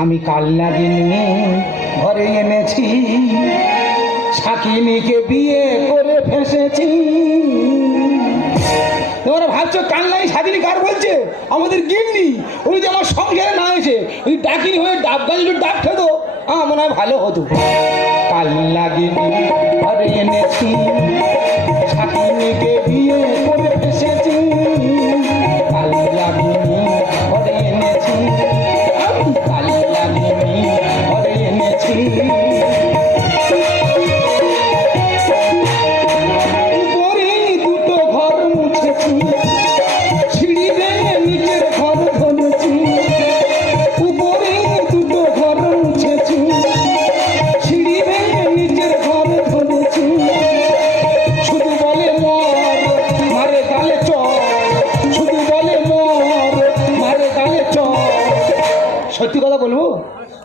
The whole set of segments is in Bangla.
আমি কাল লাগিনি ঘরে এনেছি, সাকিনিকে বিয়ে করে ফেসেছি। তোমরা ভাবছ কান্নাই স্বাধীনী কার বলছে? আমাদের গিন্নি, উনি যে আমার সংসারে না এসে ওই ডাকিনি হয়ে ডাব গাছ ডাব খেত, আমার মনে হয় ভালো হতো। কাল লাগিনি ঘরে এনেছি, সাকিনিকে বিয়ে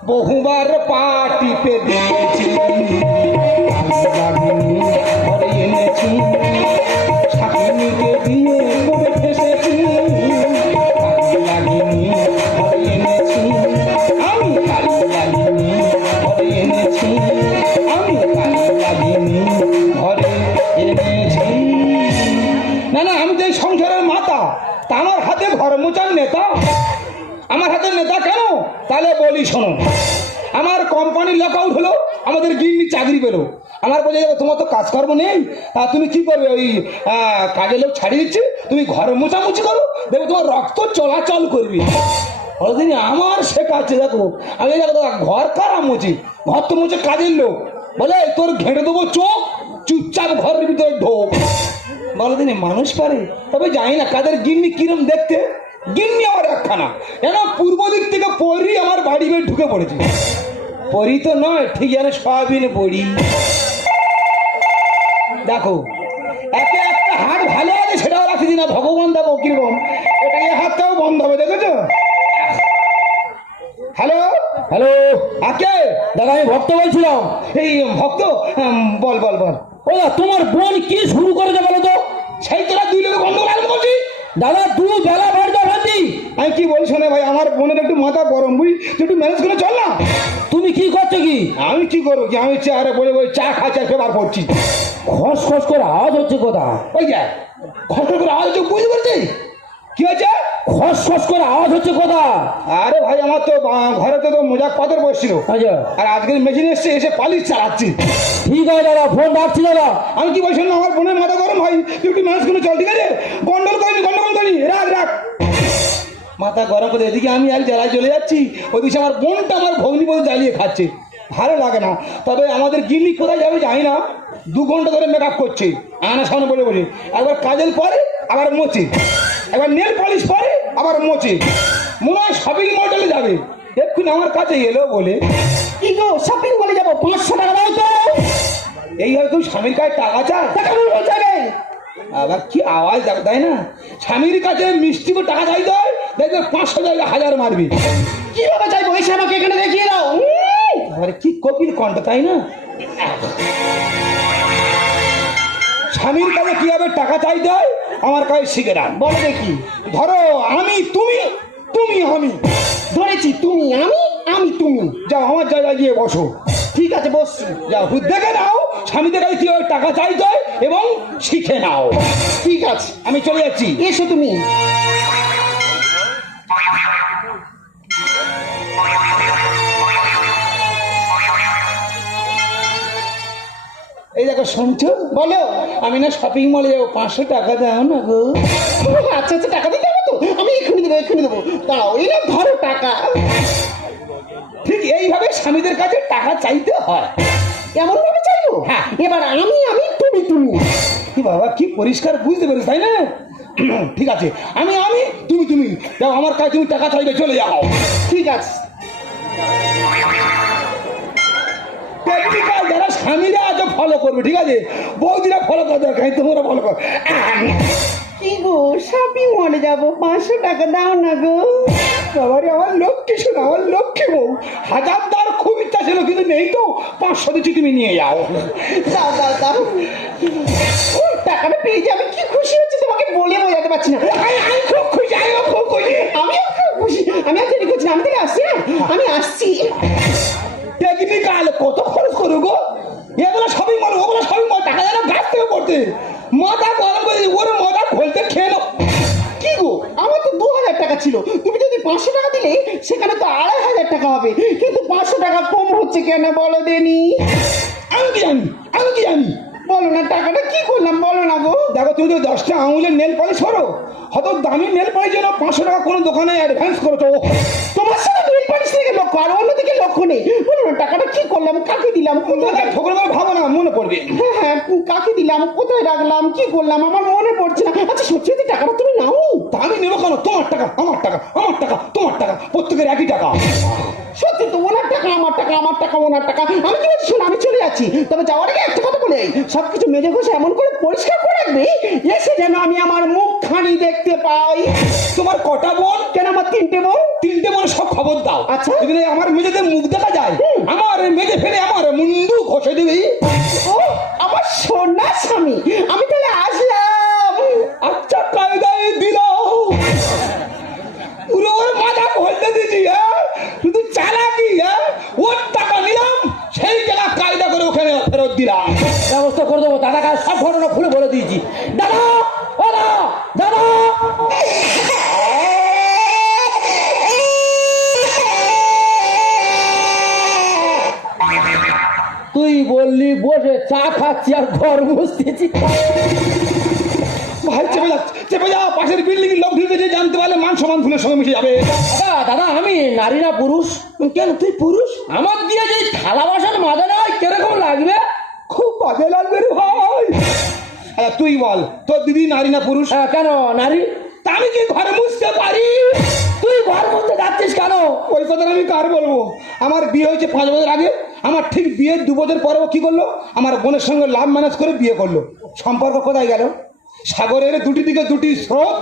বহুবার পা টিপে তাহলে বলি শোনো, আমার কোম্পানির লক আউট হলো, আমাদের গিন্নি চাকরি পেল। আমার বলে তোমার তো কাজকর্ম নেই, তা তুমি কি করবে? ওই কাজের লোক ছাড়িয়ে দিচ্ছে, তুমি ঘরে মোছামুছি করো, দেখবে তোমার রক্ত চলাচল করবে। বলদিন আমার শেখাচ্ছে দেখো, আমি দেখো ঘর কারা মুছি? ঘর তো মুছে কাজের লোক। বলে তোর ঘেঁটে দেবো চোখ, চুপচাপ ঘরের ভিতরে ঢোক। বলো দিনে মানুষ পারে, তবে জানি না কাদের গিন্নি কিরম দেখতে। গিন্নি আমার একখানা। যেন পূর্ব দিক থেকে পরি আমার বাড়ি বের ঢুকে পড়েছে। পরি তো নয় ঠিক যেন সয়াবিন পড়ি দেখো একে একটা হাট ভালো আছে সেটাও রাখছি না ভগবান দেখো কীরকম? এটা এই হাতটাও বন্ধ হবে দেখেছ? হ্যালো? হ্যালো? আকে দাদা আমি ভক্ত বলছিলাম। এই ভক্ত? বল বল বল। ও তোমার বোন কি শুরু করেছে বলো তো? সেই তোরা দুই লোক বলছি দাদা দু বেলা বাড়ি দাও ভান্তি আমি কি বলছো না ভাই আমার বোনের একটু মাথা গরম বুঝি তুই একটু ম্যানেজ করে চল না। তুমি কি করছ কি? আমি কি করব কি? আমি চেয়ারে বলে বলে চা খাচ্ছি আর পেপার পড়ছি খস খস করে আওয়াজ হচ্ছে কোথা ওই যা খস খস করে আওয়াজ হচ্ছে বুঝতে পারছি কি হয়েছে? খস খস করে আওয়াজ হচ্ছে কোথা। আরে ভাই আমার তো ঘরেতে তো মোজাক পাথর বসছিল আচ্ছা। আর আজকের মেশিন এসছে এসে পালিশ চালাচ্ছি। ঠিক আছে দাদা ফোন রাখছি দাদা। আমি কি বলছি আমার বোনের মাথা গরম ভাই তুই একটু ম্যানেজ করে চল ঠিক আছে? গন্ডল করিনি গন্ডল করিনি রাখ রাখ মাথা গরম করে এদিকে আমি এক জেলায় চলে যাচ্ছি ওই ওদিকে আমার বোনটা আমার ভগ্নি বলে জ্বালিয়ে খাচ্ছে। ভালো লাগে না। তবে আমাদের গিন্নি কোথায় যাবে জানি না। দু ঘণ্টা ধরে মেকআপ করছে। আনা সামনে বলে বলে। একবার কাজল পরে আবার মোচে। একবার নেল পলিশ পরে আবার মোচে। মনে হয় শপিং মডেলে যাবে। এক্ষুনি আমার কাছে এলো বলে কি গো শপিং বলে যাব? পাঁচশো টাকা দাও তো। এই হয়তো স্বামীর কাছে টাকা বলব যাবে আবার কি আওয়াজ দেখ তাই না? স্বামীর কাছে মিষ্টি করে টাকা চাইতে হয় দেখবে পাঁচশো জায়গায় হাজার মারবি। কীভাবে চাইব? এসে আমাকে এখানে দেখিয়ে দাও। আরে কি কপির কণ্ঠ তাই না? স্বামীর কাছে কীভাবে টাকা চাইতে হয় আমার কাছে শিখে রাখ বলো দেখি। ধরো, আমি তুমি তুমি আমি। ধরেছি, তুমি আমি আমি তুমি। যাও, আমার জায়গায় গিয়ে বসো। ঠিক আছে বস যাও দেখে নাও, স্বামীদের কাছে কীভাবে টাকা চাইতে এবং শিখে নাও। ঠিক আছে, আমি চলে যাচ্ছি। এসো তুমি। এই দেখো, শুনছো? বলো। আমি না শপিং মলে যাব, পাঁচশো টাকা দাও না গো। আচ্ছা আচ্ছা টাকা দিতে হবে তো। আমি এক্ষুনি দেবো এক্ষুনি দেবো। দাঁড়াও এই না ধরো টাকা। ঠিক এইভাবে স্বামীদের কাছে টাকা চাইতে হয়। এমন ভাবে চাইব? হ্যাঁ। এবার আমি আমি, তুমি তুমি। কি বাবা, কি পরিষ্কার বুঝতে পেরেছ, তাই না? ঠিক আছে, আমি আমি, তুমি তুমি। যাও, আমার কাছে তুমি টাকা চাইবে, চলে যাও। ঠিক আছে। টেকনিক্যাল যারা স্বামীরা আজ ফলো করবে ঠিক আছে? বৌদিরা ফলো করে দরকার তোমরা ফলো কর। কি গো শপিং মলে যাব? পাঁচশো টাকা দাও না গো। বাবারে আমার লক্ষ্মী শোনো আমার লক্ষ্মী বউ। হাজার দার খুব ইচ্ছা ছিল কিন্তু নেই তো। পাঁচশো দিচ্ছি তুমি নিয়ে যাও। দাও দাও দাও। ও, টাকাটা পেয়ে যাবে কি খুশি হচ্ছে তোমাকে বলে বোঝাতে পারছি না। আমি খুব খুশি আমিও খুব খুশি। আমিও খুব খুশি আমি আর দেরি করছি আমি তাহলে আসছি আমি আসছি। টেকনিক্যাল কত খরচ করো গো? এগুলো সবই মল ওগুলো সবই মল টাকা যেন গাছ থেকে পড়তে মাথা গরম করে ওর মাথা খোলতে খেয়ে কি গো? আমার তো দু হাজার টাকা ছিল। তুমি যদি পাঁচশো টাকা দিলে, সেখানে তো আড়াই হাজার টাকা হবে। কিন্তু পাঁচশো টাকা কম হচ্ছে কেন বলো দেনি? আমি কি জানি? আমি কি জানি? বলো না, টাকাটা কি করলাম বলো না গো? দেখো, তুমি তো দশটা আঙুলের নেল পলিশ করো। হয়তো দামি নেল পলিশ জন্য পাঁচশো টাকা কোনো দোকানে অ্যাডভান্স করো তো তোমার সাথে থেকে লক্ষ্য আর অন্যদিকে লক্ষ্য নেই। বলো টাকাটা কি করলাম? কাকে দিলাম? কোথায়? ঠোকর ভাবো না মনে পড়বে। হ্যাঁ হ্যাঁ কাকে দিলাম? কোথায় রাখলাম? কি করলাম? আমার মনে পড়ছে না। আচ্ছা সত্যি টাকাটা তুমি নাও আমি নেব কেন? তোমার টাকা আমার টাকা আমার টাকা তোমার টাকা প্রত্যেকের একই টাকা। সত্যি তো ওনার টাকা আমার টাকা আমার টাকা ওনার টাকা। আমি কি বলছি শোনো আমি চলে যাচ্ছি। তবে যাওয়ার আগে একটা কথা বলে। যাই সবকিছু মেজে ঘষে এমন করে পরিষ্কার করে রাখবে এসে যেন আমি আমার মুখ খানি দেখতে পাই। তোমার কটা বোন? কেন আমার তিনটে বোন? তিনটে বোন সব খবর দাও। আচ্ছা। যদি আমার মেজেদের মুখ দেখা যায় আমার মেজে ফেলে আমার মুন্ডু ঘষে দিবি। ও আমার সোনা স্বামী। আমি চা খাচ্ছি আর ঘর বসতেছি। ভাই চেপে যাচ্ছে চেপে যা পাশের বিল্ডিং লোক ঢুকেছে জানতে পারলে মান সমান ফুলের সঙ্গে মিশে যাবে। দাদা দাদা আমি নারী না পুরুষ? কেন তুই পুরুষ? আমার দিয়ে যে থালা বাসন মাজা নয় কীরকম লাগবে? খুব বাজে লাগবে রে ভাই। আচ্ছা, তুই বল তোর দিদি নারী না পুরুষ? হ্যাঁ কেন নারী? আমি কি ঘরে মুছতে পারি? তুই ঘর মধ্যে যাচ্ছিস কেন? ওই কথাটা আমি কার বলব? আমার বিয়ে হয়েছে পাঁচ বছর আগে। আমার ঠিক বিয়ের দু বছর পরে ও কি করল? আমার বোনের সঙ্গে লাভ ম্যানেজ করে বিয়ে করল। সম্পর্ক কোথায় গেল? সাগরের দুটি দিকে দুটি স্রোত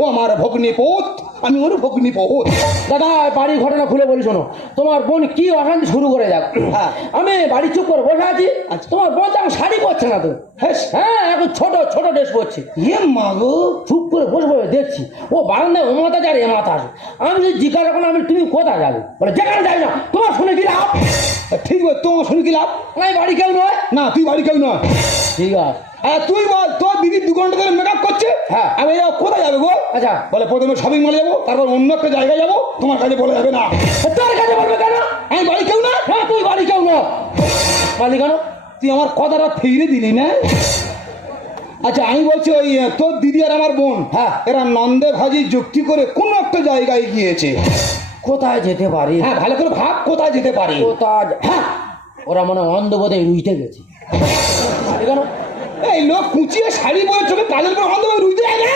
ও আমার ভগ্নি পোত আমি ওর ভগ্নি পোত দাদা বাড়ির ঘটনা খুলে বলি শোনো। তোমার বোন কি অশান্তি শুরু করে যাক? হ্যাঁ। আমি বাড়ি চুপ করে বসে আছি। আচ্ছা। তোমার বোন তো শাড়ি পরছে না তো? হ্যাঁ এখন ছোট ছোট ড্রেস পরছে। ইয়ে মা গো। চুপ করে বসে বসে দেখছি। ও বারান্দায় ও মাথা যায় এ মাথা আসে। আমি যদি জিজ্ঞাসা করলাম আমি তুমি কোথায় যাবে? বলে যেখানে যাই না। তোমার শুনে কি লাভ? ঠিক বল তোমার শুনে কি লাভ? আমি বাড়ি কেউ নয়। না তুই বাড়ি কেউ নয়। ঠিক আছে। আর তুই বল তোর দিদি দু ঘণ্টা ধরে মেকআপ করছে? হ্যাঁ। আমি যাব কোথায় যাবে গো আচ্ছা। বলে প্রথমে শপিং মলে যাব তারপর অন্য একটা জায়গায় যাব তোমার কাছে বলে যাবে না। তোর কাছে বলবে কেন? আমি বাড়ি কেউ না? হ্যাঁ তুই বাড়ি কেউ নয় বাড়ি কেন? তুই আমার কথাটা ফিরে দিলি না? আচ্ছা আমি বলছি ওই তোর দিদি আর আমার বোন হ্যাঁ। এরা নন্দে ভাজি যুক্তি করে কোন একটা জায়গায় গিয়েছে। কোথায় যেতে পারি? হ্যাঁ ভালো করে ভাব কোথায় যেতে পারি? কোথায় হ্যাঁ। ওরা মনে হয় অন্ধবোধে রুইতে গেছে। কেন? এই লোক কুচিয়ে শাড়ি পরে চোখে কাজের পর অন্ধ রুইতে যায় না?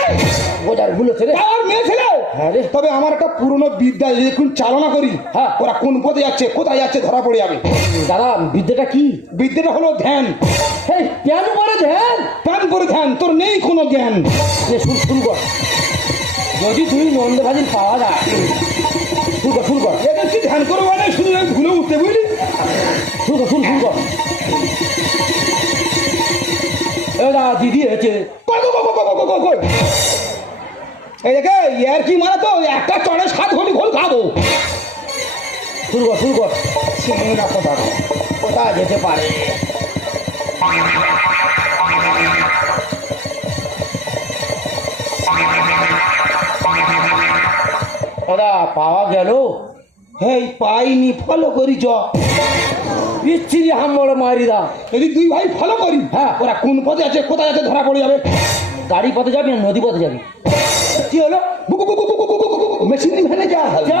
বোঝার ভুলে ছেড়ে আমার মেয়ে ছেলে? হ্যাঁ তবে আমার একটা পুরনো বিদ্যা এখন চালনা করি হ্যাঁ। ওরা কোন পথে যাচ্ছে কোথায় যাচ্ছে ধরা পড়ে যাবে। দাদা বিদ্যাটা কি? বিদ্যাটা হলো ধ্যান। এই করে ধ্যান? প্যান করে ধ্যান তোর নেই কোনো জ্ঞান। শুরু কর। যদি তুই নন্দভাজির পাওয়া যায়। শুরু কর শুরু কর। এদের কি ধ্যান করব মানে? শুধু ভুলে উঠতে বুঝলি? এ দিদি হয়েছে। এই দেখে, ইয়ার কি মারা তো? একটা চড়ে সাত ঘড়ি ঘোল খাব। শুরু কর শুরু কর। চিনি না কথা কোথায় যেতে পারে? দাদা পাওয়া গেল? হেই পাইনি ফলো করি চ বিচ্ছিরি হাম্বড় মারিদা যদি দুই ভাই ফলো করি হ্যাঁ। ওরা কোন পথে আছে কোথায় আছে ধরা পড়ে যাবে গাড়ি পথে যাবি না নদী পথে যাবি কি হলো মেশিন ভেনে যা যা।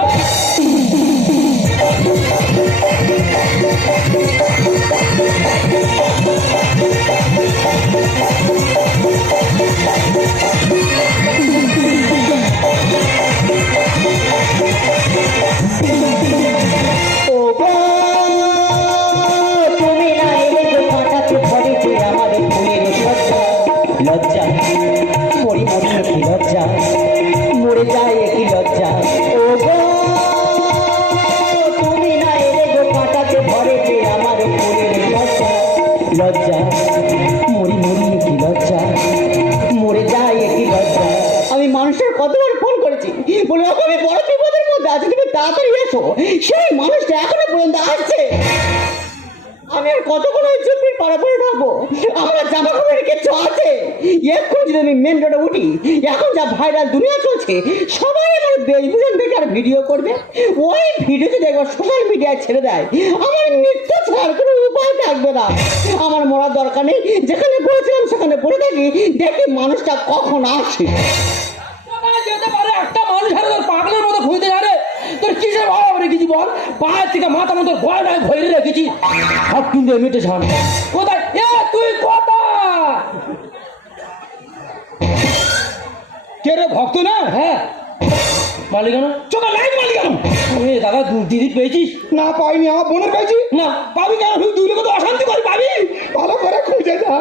এসো সেই মানুষটা এখনও পর্যন্ত আসছে। আমি আর কতক্ষণ ওই চুপির পাড়া থাকব? আমার জামা কাপড়ের কিছু আছে। এখন যদি আমি মেন রোডে উঠি, এখন যা ভাইরাল দুনিয়া চলছে, সবাই আমার দেখে আর ভিডিও করবে। ওই ভিডিও যদি একবার সোশ্যাল মিডিয়ায় ছেড়ে দেয়। আমার মৃত্যু ছাড়ার কোনো উপায় থাকবে না। আমার মরার দরকার নেই। যেখানে পড়েছিলাম, সেখানে পড়ে থাকি। দেখি মানুষটা কখন আসে। একটা মানুষ পাগলের মতো খুঁজতে জানে তোর কিসের ভাব রেখেছি বল? পায়ের থেকে মাথা মতো ভয় নয় ভয় রেখেছি। সব কিন্তু এমনিতে ছান কোথায়? এ তুই কোথায়? কে রে ভক্ত না? হ্যাঁ। মালিকানা? চোখে লাইট মালি কেন এ দাদা দিদি পেয়েছিস? না পাইনি আমার বোনের পাইছি না। পাবি কেন? তুই দুই লোক অশান্তি করি পাবি? ভালো করে খুঁজে যা।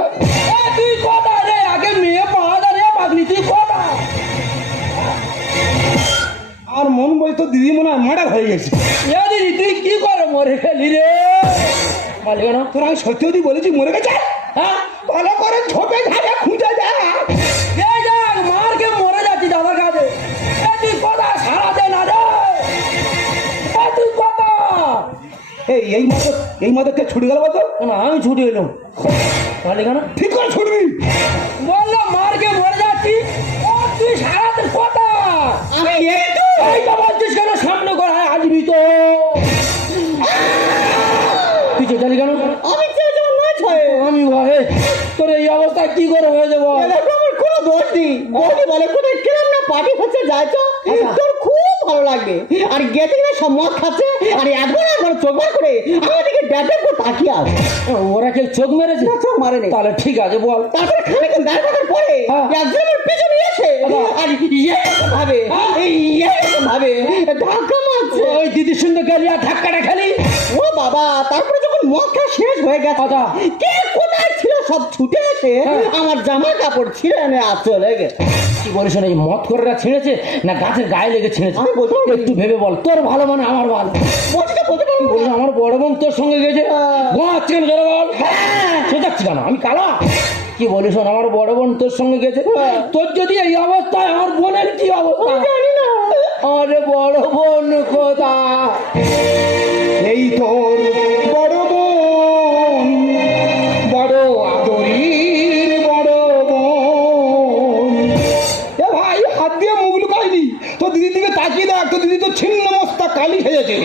তুই কোথায় রে? আগে মেয়ে পাওয়া রে পাগলি তুই কোথায়? আর মন বলতো দিদি মনে হয় মার্ডার হয়ে গেছে। এ দিদি তুই কি করে মরে গেলি রে? মালিকানা তোর আমি সত্যি সত্যি বলেছি মরে গেছে? হ্যাঁ? ভালো করে ঝোপে ঝাড়ে খুঁজে যা। এই দেখ মারকে মরে যাচ্ছি দাদার কাছে? এ তুই কোথায় সারা দে না রে। এ তুই কোথায় এই এই মাদক এই মাদককে ছুটে গেল বলতো? না আমি ছুটে এলাম। মালিকানা ঠিক করে ছুটবি। বললাম মারকে মরে যাচ্ছি? তুই সারা দিন কোথায় আমি এই তো এই তো বলছিস কেন সামনে করে আসবি তো পিছু চলি কেন? আমি চেয়েছিলাম না ছয় আমি ভয়ে। তোর এই অবস্থায় কি করে হয়ে যাব? আমার কোনো দোষ নেই। বৌদি বলে কোথায় কিরম না পার্টি হচ্ছে যাইছ তোর খুব ভালো লাগবে আর গেছে কিনা সব মদ খাচ্ছে আর একবার একবার চোখ বার করে আমাদেরকে ড্যাবে করে তাকিয়ে ওরা কেউ চোখ মেরেছে? চোখ মারে তাহলে ঠিক আছে বল। তারপরে খানিকক্ষণ দাঁড় পরে হ্যাঁ। একজন আমার পিছনে এসে আর ভাবে ভাবে ধাক্কা মারছে ওই গেলি আর ধাক্কাটা খেলি ও বাবা তারপরে যখন শেষ হয়ে গেছে আচ্ছা। কে কোথায় ছিল সব ছুটে এসে হ্যাঁ। আমার জামা কাপড় ছিঁড়ে এনে আর চলে কি বলিস এই মদ করে ছিঁড়েছে না গাছের গায়ে লেগে ছিঁড়েছে আমি একটু ভেবে বল তোর ভালো মানে আমার ভালো বলতে আমার বড় বোন তোর সঙ্গে গেছে হ্যাঁ। ঘুমাচ্ছে কেন জোরে বল সোজাচ্ছি কেন আমি কালা কি বলিস? আমার বড় বোন তোর সঙ্গে গেছে তোর যদি এই অবস্থায় আমার বোনের কি অবস্থা? জানি না। আরে বড় বোন কোথা এই তোর বড় বোন বড় আদরির বড় বোন। এ ভাই হাত দিয়ে মুখ লুকাইনি তো দিদির দিকে তাকিয়ে দেখ তো দিদি তো ছিন্ন মস্তা কালি সেজেছে।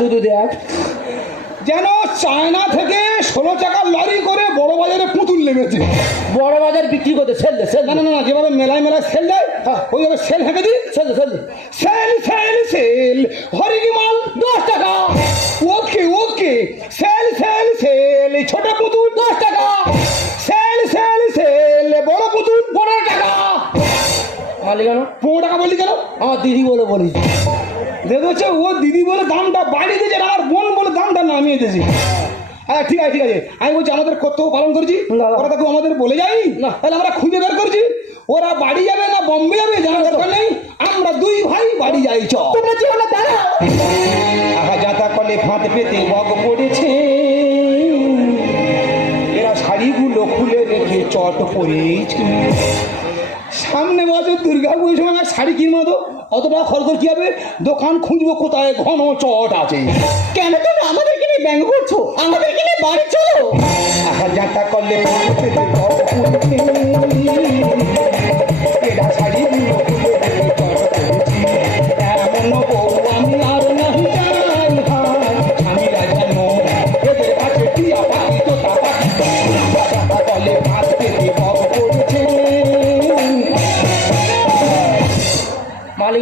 শুধু দেখ। যেন চায়না থেকে ষোলো চাকার লরি করে বড় বাজারে পুতুল নেমেছে। বড় বাজার বিক্রি করতে সেললে সেল না না না যেভাবে মেলায় মেলায় সেল দেয় ওইভাবে সেল হেঁকে দিই। সেললে সেললে সেল সেল সেল হরিকি মাল দশ টাকা। Okay okay sale sale sale ছোট পুতুল দশ টাকা। সেল সেল সেল বড় পুতুল পনেরো টাকা। মালিকানো পনেরো টাকা বললি কেন? আমার দিদি বলে বলিস। দেখেছে? ও দিদি বলে দামটা বাড়িয়ে দিয়েছে আর বোন বলে দামটা নামিয়ে দিয়েছে। হ্যাঁ ঠিক আছে ঠিক আছে। আমি বলছি আমাদের কর্তব্য পালন করেছি। ওরা তো আমাদের বলে যায়নি না। তাহলে আমরা খুঁজে বের করছি। ওরা বাড়ি যাবে না বম্বে যাবে জানার দরকার নেই। আমরা দুই ভাই বাড়ি যাই চ তোমরা হলো দাঁড়াও। আহা যাতা কলে ফাঁদ পেতে বগ পড়েছে। এরা শাড়িগুলো খুলে রেখে চট পরেছে সামনে বছর দুর্গা পুজোর সময় শাড়ি কিনবো তো? অত টাকা খরচ কি হবে? দোকান খুঁজবো কোথায়? ঘন চট আছে। কেন তো আমাদের নিয়ে ব্যঙ্গ করছ? আমাদের নিয়ে বাড়ি চলো। আহা করলে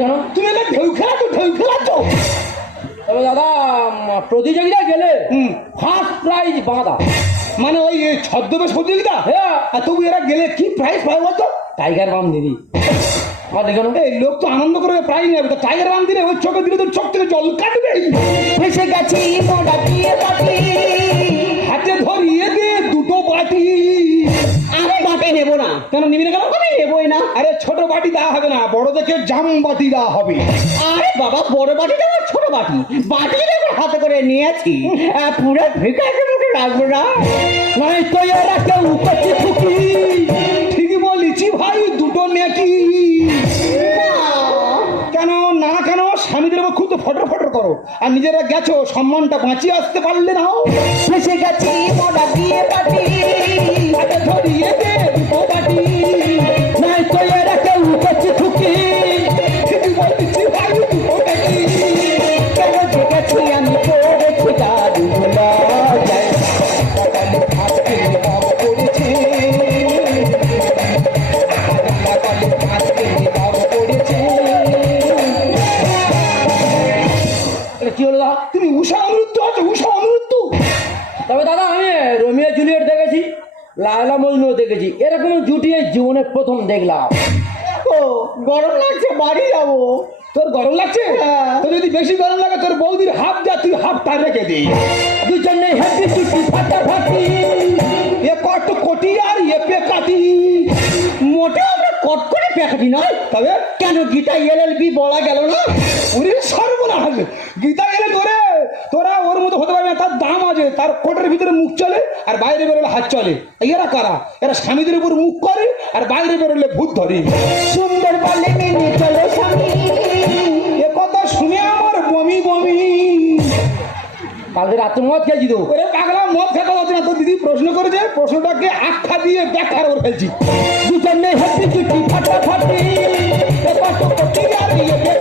কেন তুমি এটা ঢেউ খেলাচ্ছ ঢেউ খেলাচ্ছ। তবে দাদা প্রতিযোগিতা গেলে হুম। ফার্স্ট প্রাইজ বাঁধা। মানে ওই ছদ্মবেশ প্রতিযোগিতা? হ্যাঁ। আর তবু এরা গেলে কি প্রাইজ পায় বলতো? টাইগার বাম দিবি আমার কেন এই লোক তো আনন্দ করে প্রাইজ নেবে। তা টাইগার রাম দিলে ওই চোখে দিলে তো চোখ থেকে জল কাটবে। ভেসে গেছি দিয়ে হাতে ধরিয়ে দে দুটো বাটি। বাটে নেব না। কেন নিবি না কেন? আমি নেবোই না? আরে ছোট বাটি দেওয়া হবে না বড় দেখে জাম বাটি দেওয়া হবে। আরে বাবা বড় আমার ছোট বাটি। বাটি হাতে করে নিয়েছি পুরো মুখে রাখব না। তো এরা কেউ বলিছি ভাই দুটো নেকি। কেন? না কেন? স্বামীদের খুব তো ফটো ফটো করো। আর নিজেরা গেছো সম্মানটা বাঁচিয়ে আসতে পারলে না। ভেসে গেছি মোটা দিয়ে ধরিয়ে দেখেছি। এরকম জুটি এই জীবনে প্রথম দেখলাম। ও গরম লাগছে বাড়ি যাব। তোর গরম লাগছে? হ্যাঁ। তোর যদি বেশি গরম লাগে তোর বৌদির হাফ যা তুই হাফ তার রেখে দিই দুজনে হ্যাপি জুটি ফাটাফাটি এ কট কোটি আর এ পে কাটি। মোটে আমরা কটকটি প্যাকেটি নয় তবে কেন গীতা এলএলবি বলা গেল না? উনি সর্বনাশ। গীতা গেলে তোরে তোরা ওর মতো হতে পারবে না তার দাম আছে তার কোটের ভিতরে মুখ চলে আর বাইরে বেরোলে হাত চলে। এরা কারা? এরা স্বামীদের উপর মুখ করে আর বাইরে বেরোলে ভূত ধরে। সুন্দর বলে মেনে চলো স্বামী। এ কথা শুনে আমার বমি বমি। কালকে রাত্রে মদ খেয়েছি তো। ওরে পাগলা মদ খেতে যাচ্ছে না। তোর দিদি প্রশ্ন করেছে প্রশ্নটাকে আখ্যা দিয়ে ব্যাখ্যা করে ফেলছি। দুজনে হ্যাপি জুটি ফাটাফাটি। এ কত কোটি আর এ পে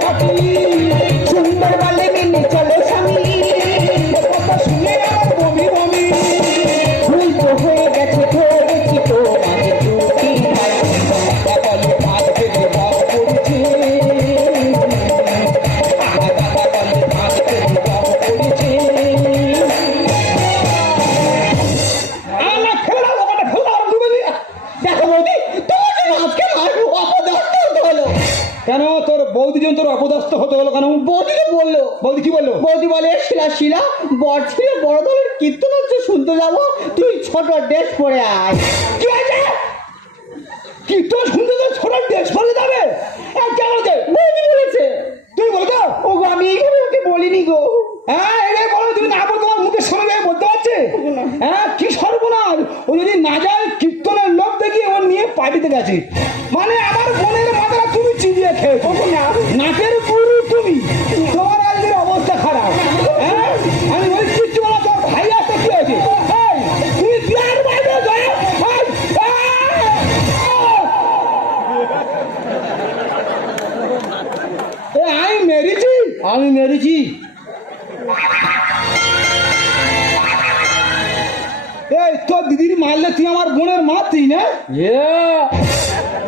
হতে বৌদিকে বলল বৌদি কি বলল? বৌদি বলে শিলা শিলা বর ছিল বড় দলের কীর্তন হচ্ছে শুনতে যাব। তুই ছোট ড্রেস পরে আয়।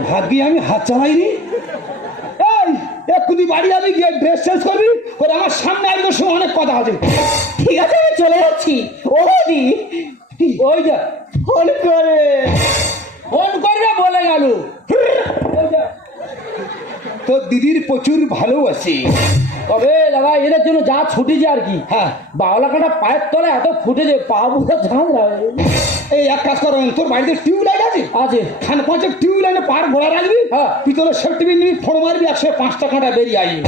ভাগ্যি আমি হাত চালাইনি? এক্ষুনি বাড়ি আমি গিয়ে ড্রেস চেঞ্জ করবি ওর আমার সামনে আসবে সময় অনেক কথা আছে। ঠিক আছে আমি চলে যাচ্ছি। ও বৌদি ওই যা। ফোন করে। ফোন করবে বলে গেল। ওই যা। তোর দিদির প্রচুর ভালোবাসি। তবে দাদা এদের জন্য যা ছুটেছে আর কি। হ্যাঁ। বাংলা কাটা পায়ের তলে এত ফুটেছে পা বুঝা ঝাঁঝরা এই এক কাজ করো তোর বাড়িতে টিউব লাইট আছে? আছে। খান পাঁচেক টিউব লাইনে পার ঘোরা রাখবি হ্যাঁ। পিতলের সেফটি বিন নিবি ফোন মারবি একশো পাঁচটা কাঁটা বেরিয়ে আসবি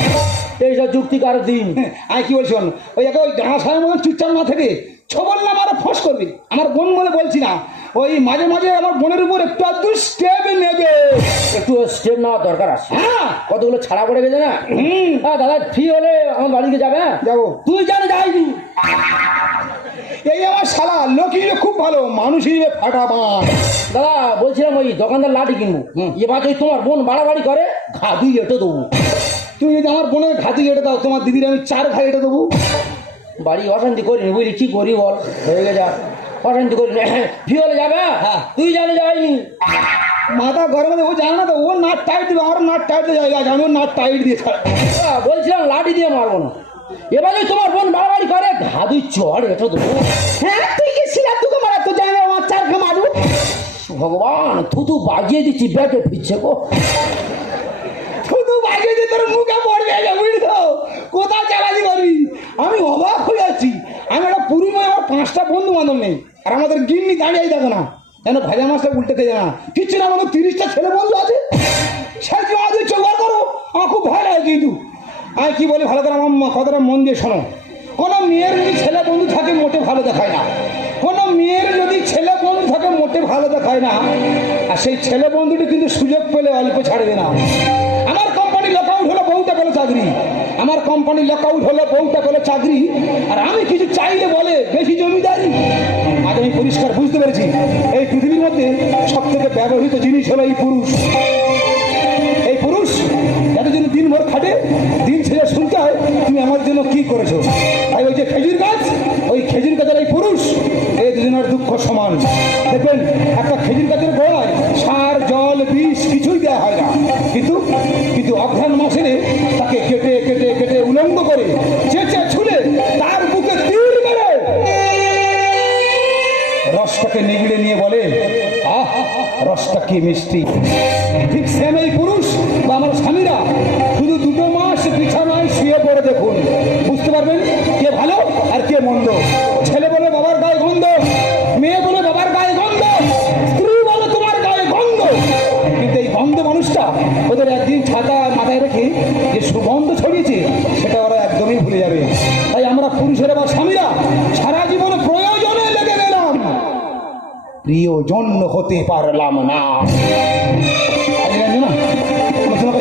এইসব যুক্তিকার দিন? আমি কি বলছি ওই একে ওই সাহের মতন চুপচাপ না থেকে ছবল না মারা ফস করবি। আমার বোন বলে বলছি না ওই মাঝে মাঝে আমার বোনের উপর একটু আধটু স্টেপ নেবে। একটু স্টেপ নেওয়ার দরকার আছে। হ্যাঁ। কতগুলো ছাড়া পড়ে গেছে না? হ্যাঁ দাদা ফ্রি হলে আমার বাড়িতে যাবে? হ্যাঁ? যাব। তুই জানে যাইনি। এই আমার শালা লোক হিসেবে খুব ভালো মানুষ হিসেবে ফাটাবান দাদা বলছিলাম ওই দোকানদার লাঠি কিনবো। এবার যদি তোমার বোন বাড়াবাড়ি করে ঘাদু এটে দেবো। তুমি যদি আমার বোনের ঘাতি এটে দাও তোমার দিদির আমি চার ভাই এটে দেবো। বাড়ি অশান্তি করিনি বুঝলি? কি করি বল? হয়ে গেছে। অশান্তি করিনি ফ্রি হলে যাবে? হ্যাঁ। তুই জানে যাইনি। মাথা গরম ও জানে না তো ও নাট টাইট দিবে আমার নাট টাইট জায়গা আছে আমি ওর নাট টাইট দিয়ে বলছিলাম লাঠি দিয়ে মারবো না। এবার তোমার বোন বাড়াবাড়ি করে ঘাদুই চড় এটা দেবো হ্যাঁ তুই কি শিলা তোকে মারা? তো জানি আমার চার খা মারু ভগবান থুতু বাজিয়ে দিচ্ছি ব্যাটে ফিরছে গো। শুধু বাজিয়ে দিয়ে তোর মুখে পড়বে বুঝলি? তো কোথায় চালাকি করবি আমি অবাক হয়ে যাচ্ছি আমি একটা পুরুময় আমার পাঁচটা বন্ধু বান্ধব নেই। আর আমাদের গিন্নি দাঁড়িয়ে দেখো না। যেন ভাজা মাছটা উল্টে খেয়ে না। কিচ্ছু না আমাদের তিরিশটা ছেলে বন্ধু আছে ছেলে আজ চোখ করো। আমার খুব ভয় লাগে কিন্তু। আমি কি বলি, ভালো করে আমার কথাটা মন দিয়ে শোনো। কোনো মেয়ের যদি ছেলে বন্ধু থাকে, মোটে ভালো দেখায় না। কোনো মেয়ের যদি ছেলে বন্ধু থাকে, মোটে ভালো দেখায় না। আর সেই ছেলে বন্ধুটি কিন্তু সুযোগ পেলে অল্প ছাড়বে না। আমার কোম্পানি লকআউট হলো বউটা পেল চাকরি। আমার কোম্পানি লকআউট হলো বউটা পেল চাকরি। আর আমি কিছু চাইলে বলে বেশি জমিদারি। আজ আমি পরিষ্কার বুঝতে পেরেছি, এই পৃথিবীর মধ্যে সব থেকে ব্যবহৃত জিনিস হলো এই পুরুষ। এই পুরুষ এতদিন দিনভর খাটে, দিন ছেড়ে শুনতে হয়, তুমি আমার জন্য কি করেছ? তাই ওই যে খেজুর গাছ, ওই খেজুর গাছের এই পুরুষ এই দুজনের দুঃখ সমান। দেখবেন, একটা খেজুর গাছের গোড়ায় সার বিষ কিছুই দেওয়া হয় না। কিন্তু কিন্তু অঘ্রাণ মাসে তাকে কেটে কেটে কেটে উলঙ্গ করে চেঁচে ছুলে তার বুকে তীর মেরে। রসটাকে নিগড়ে নিয়ে বলে, আহ, রসটা কি মিষ্টি। ঠিক সেম এই পুরুষ বা আমার স্বামীরা শুধু দুটো মাস বিছানায় শুয়ে পড়ে দেখুন। বুঝতে পারবেন কে ভালো আর কে মন্দ। ছেলে বলে বাবার গায়ে গন্ধ ওদের একদিন ছাতা মাথায় রেখে যে সুগন্ধ ছড়িয়েছে, সেটা ওরা একদমই ভুলে যাবে। তাই আমরা পুরুষেরা বা স্বামীরা সারা জীবনে প্রয়োজনে লেগে গেলাম। প্রিয়জন হতে পারলাম না।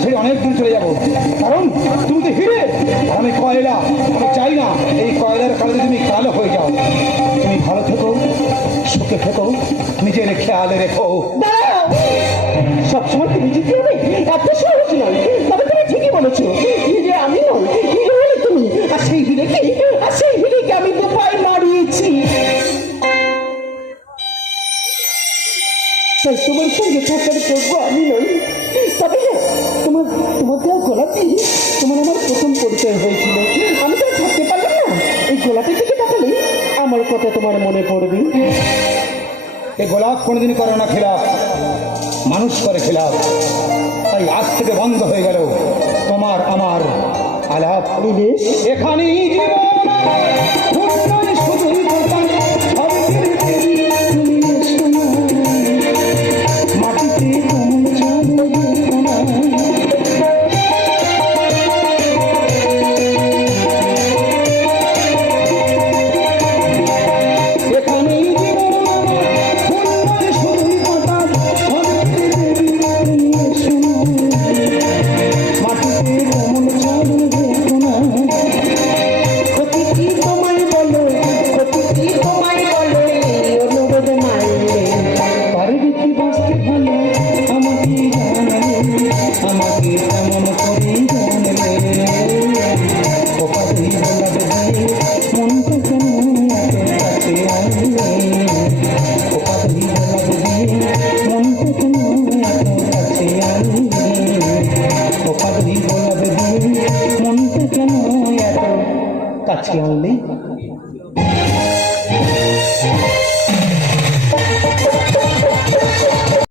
ছেড়ে অনেক দূর চলে যাব। কারণ তুমি তো হিরে আমি কয়লা, আমি চাই না, এই কয়লার কারণে তুমি কালো হয়ে যাও। তুমি ভালো থেকো, সুখে থেকো, নিজের খেয়ালে রেখো। সবসময় তুমি জিতে হবে এত সহজ নয়। তবে তুমি ঠিকই বলেছ হিরে আমি নই হিরে হলে তুমি? আর সেই হিরেকে আর সেই হিরেকে আমি দুপায় মারিয়েছি? তাই তোমার সঙ্গে থাকার যোগ্য আমি নই। তবে হ্যাঁ তোমার তোমার দেওয়া গোলাপি তোমার আমার প্রথম পরিচয় হয়েছিল। আমি তো থাকতে পারলাম না। এই গোলাপের দিকে তাকালে আমার কথা তোমার মনে পড়বে। এই গোলাপ কোনোদিন করে না খেলাপ মানুষ করে খেলাপ তাই আজ থেকে বন্ধ হয়ে গেল তোমার আমার আলাপ। এখানেই। জীবন